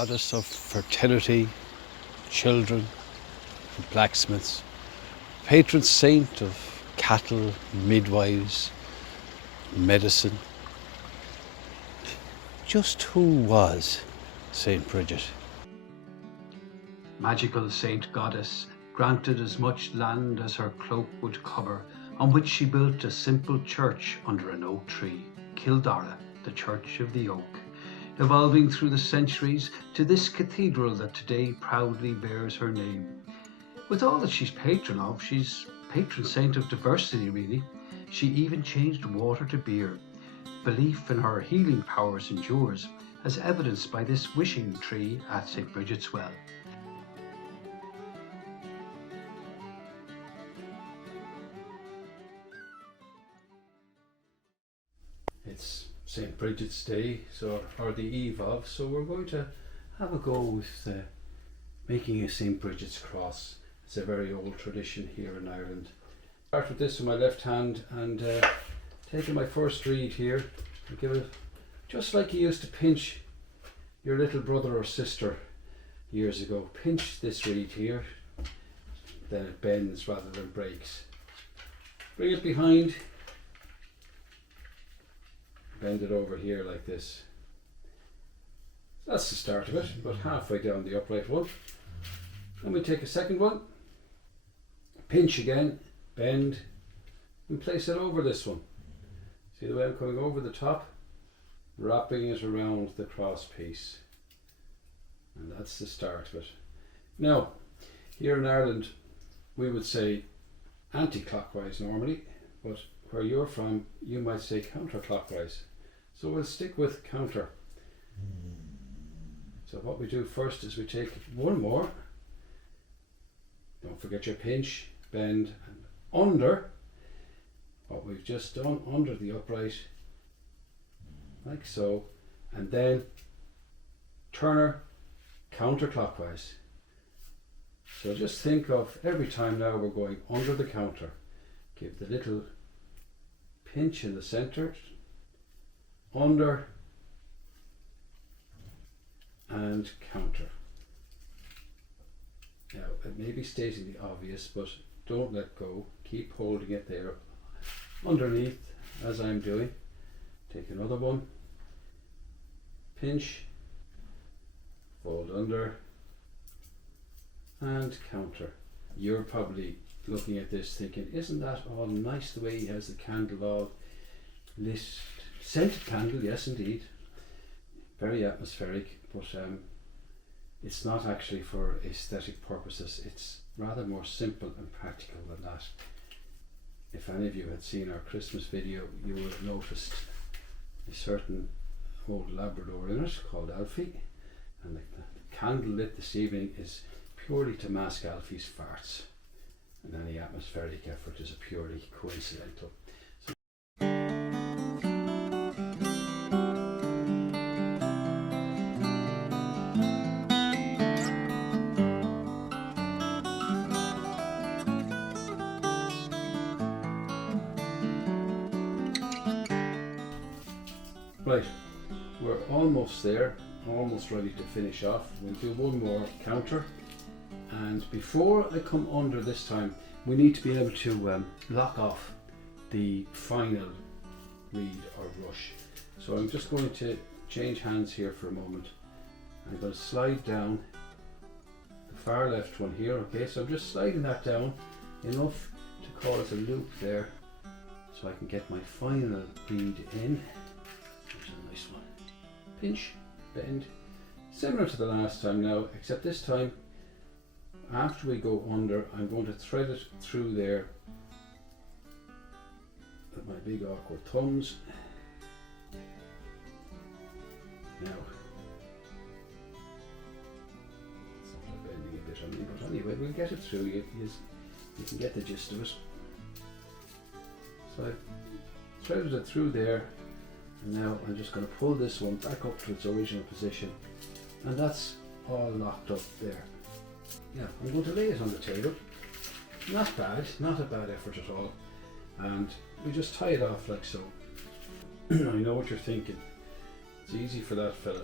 goddess of fertility, children, and blacksmiths, patron saint of cattle, midwives, medicine. Just who was Saint Bridget? Magical saint goddess, granted as much land as her cloak would cover, on which she built a simple church under an oak tree, Kildara, the Church of the Oak, evolving through the centuries to this cathedral that today proudly bears her name. With all that she's patron of, she's patron saint of diversity really. She even changed water to beer. Belief in her healing powers endures, as evidenced by this wishing tree at St. Bridget's Well. It's St. Bridget's Day, or the eve of, so we're going to have a go with making a St. Bridget's cross. It's a very old tradition here in Ireland. Start with this in my left hand and taking my first reed here, and give it just like you used to pinch your little brother or sister years ago. Pinch this reed here, then it bends rather than breaks. Bring it behind, bend it over here like this. That's the start of it, about halfway down the upright one. Then we take a second one, pinch again, bend, and place it over this one. See the way I'm coming over the top, wrapping it around the cross piece. And that's the start of it. Now, here in Ireland, we would say anti-clockwise normally, but where you're from, you might say counterclockwise. So we'll stick with counter. So what we do first is we take one more. Don't forget your pinch, bend, and under what we've just done, under the upright, like so, and then turner counterclockwise. So just think of every time now we're going under the counter. Give the little pinch in the center, under and counter. Now it may be stating the obvious, but don't let go. Keep holding it there underneath as I'm doing. Take another one, pinch, fold under and counter. You're probably looking at this thinking, isn't that all nice the way he has the candle all lit? Scented candle, yes indeed, very atmospheric, but it's not actually for aesthetic purposes. It's rather more simple and practical than that. If any of you had seen our Christmas video, you would have noticed a certain old Labrador in it called Alfie, and the candle lit this evening is purely to mask Alfie's farts, and any atmospheric effort is purely coincidental. Right, we're almost there, almost ready to finish off. We'll do one more counter, and before I come under this time, we need to be able to lock off the final reed or rush. So I'm just going to change hands here for a moment. I'm going to slide down the far left one here, okay, so I'm just sliding that down enough to cause a loop there so I can get my final bead in. There's a nice one. Pinch, bend, similar to the last time now, except this time after we go under, I'm going to thread it through there with my big awkward thumbs. Now, it's not bending a bit on me, but anyway, we'll get it through. You can get the gist of it. So I've threaded it through there, and now I'm just going to pull this one back up to its original position, and that's all locked up there. Yeah, I'm going to lay it on the table. Not bad, not a bad effort at all. And we just tie it off like so. I know what you're thinking. It's easy for that fella.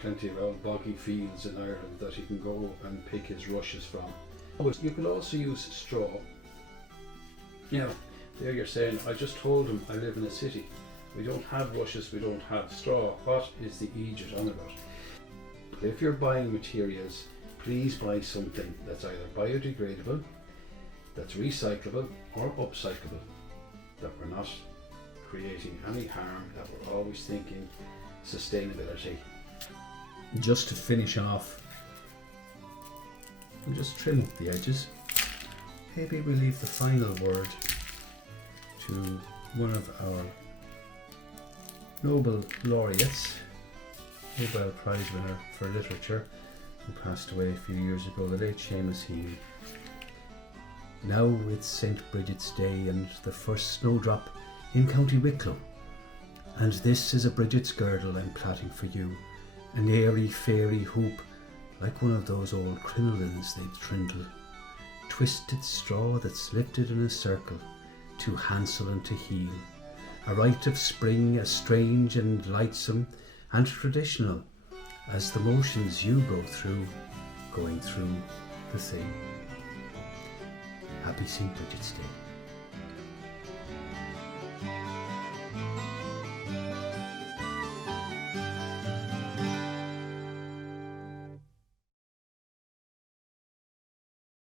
plenty of old boggy fields in Ireland that he can go and pick his rushes from. You could also use straw. Now, there you're saying, I just told him I live in a city. We don't have rushes, we don't have straw. What is the Egypt on about? But if you're buying materials, please buy something that's either biodegradable, that's recyclable or upcyclable, that we're not creating any harm, that we're always thinking sustainability. Just to finish off, we'll just trim up the edges. Maybe we'll leave the final word to one of our Nobel laureates, Nobel Prize winner for literature, who passed away a few years ago, the late Seamus Heaney. Now it's St. Brigid's Day and the first snowdrop in County Wicklow. And this is a Bridget's girdle I'm plaiting for you, an airy fairy hoop, like one of those old crinolines they'd trindle. Twisted straw that's lifted in a circle, to hansel and to heal. A rite of spring as strange and lightsome and traditional as the motions you go through, going through the thing. Happy St. Bridget's Day.